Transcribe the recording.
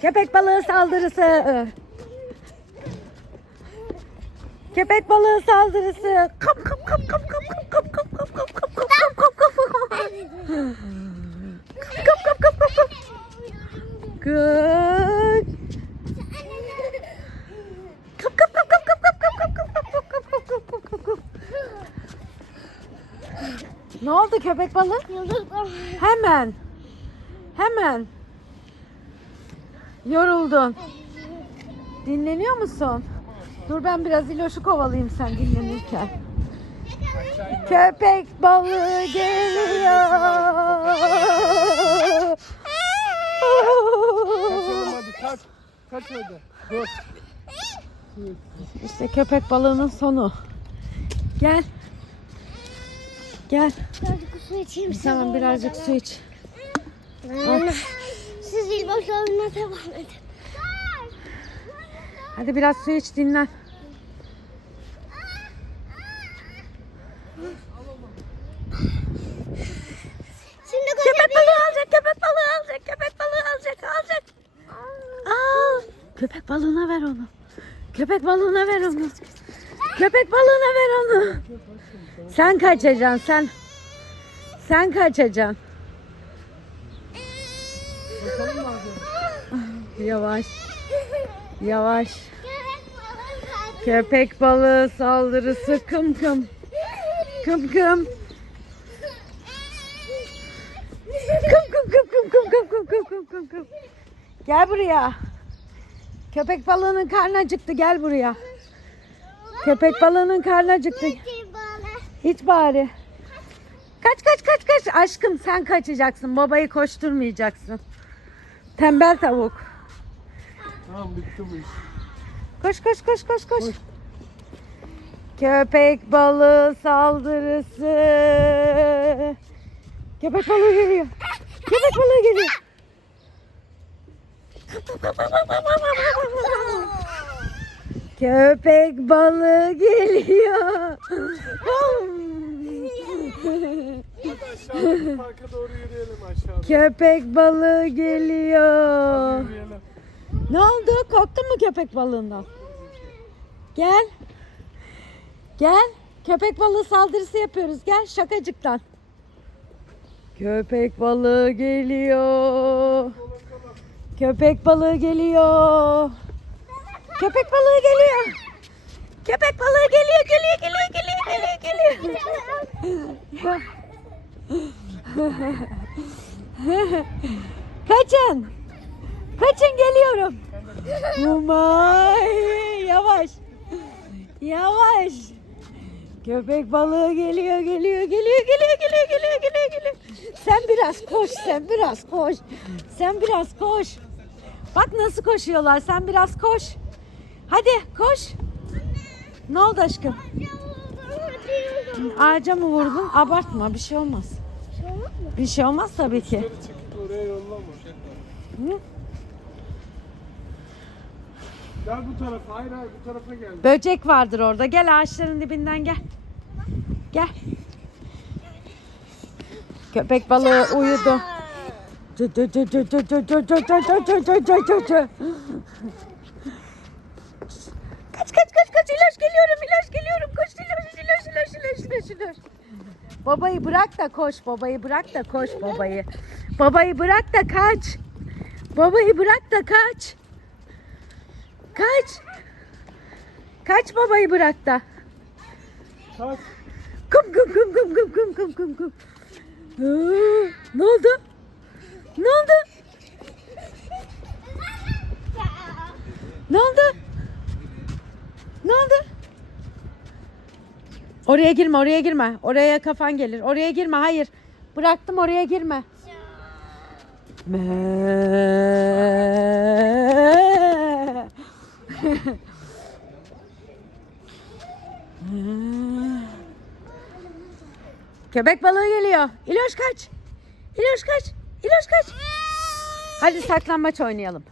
Köpek balığı saldırısı. Köpek balığı saldırısı. Kap kap kap kap kap kap kap kap kap kap kap kap kap kap kap kap kap kap kap kap Good. Kap kap kap kap kap kap kap kap kap kap kap kap kap kap kap kap. Ne oldu köpek balığı? Hemen. Hemen. Yoruldun. Dinleniyor musun? Dur ben biraz İloş'u kovalayayım sen dinlenirken. Köpek balığı geliyor. Kaçalım hadi kaç. Kaç hadi. Dur. İşte köpek balığının sonu. Gel. Gel. Birazcık su içeyim. Tamam birazcık su iç. Ben- Siz ilbaşı oyuna devam edin. Hadi biraz su iç dinlen. Şimdi Köpek balığı alacak, köpek balığı alacak, köpek balığı alacak, alacak. Al. Köpek balığına ver onu. Köpek balığına ver onu. Köpek balığına ver onu. Sen kaçacaksın, sen. Sen kaçacaksın. Yavaş, yavaş. Köpek balığı saldırısı kım kım. Kım kım. Kım kım kım kım kım kım kım kım kım kım kım. Gel buraya. Köpek balığının karnı acıktı gel buraya. Köpek balığının karnı acıktı. Hiç bari. Kaç kaç kaç kaç. Aşkım sen kaçacaksın. Babayı koşturmayacaksın. Tembel tavuk. Tamam bitti bu iş. Koş koş koş koş koş. Köpek balığı saldırısı. Köpek balığı geliyor. Köpek balığı geliyor. Köpek balığı geliyor. Hadi aşağıdaki parka doğru yürüyelim aşağıda. Köpek balığı geliyor. Yürüyelim. Ne oldu? Korktun mu köpek balığından? Gel. Gel. Köpek balığı saldırısı yapıyoruz. Gel şakacıktan. Köpek balığı geliyor. Köpek balığı geliyor. Köpek balığı geliyor. Köpek balığı geliyor, geliyor, geliyor, geliyor, geliyor, geliyor. Kaçın. Kaçın geliyorum. Umay yavaş. Yavaş. Köpek balığı geliyor, geliyor, geliyor, geliyor, geliyor, geliyor, geliyor, geliyor. Sen biraz koş, sen biraz koş. Sen biraz koş. Bak nasıl koşuyorlar. Sen biraz koş. Hadi koş. Ne oldu aşkım? Ağaca mı vurdun? Abartma, bir şey olmaz. Bir şey olmaz tabii ki. Oraya yollama. Hı? Gel bu tarafa. Hayır hayır bu tarafa gel. Böcek vardır orada. Gel ağaçların dibinden gel. Gel. Köpek balığı uyudu. Babayı bırak da koş babayı bırak da koş babayı. Babayı bırak da kaç. Babayı bırak da kaç. Kaç. Kaç babayı bırak da. Kaç. Kum kum kum kum kum kum kum kum kum. Ne oldu? Ne oldu? Ne oldu? Ne oldu? Oraya girme, oraya girme. Oraya kafan gelir. Oraya girme, hayır. Bıraktım oraya girme. Me. Köpek balığı geliyor. İloş kaç. İloş kaç. İloş kaç. Hadi saklambaç oynayalım.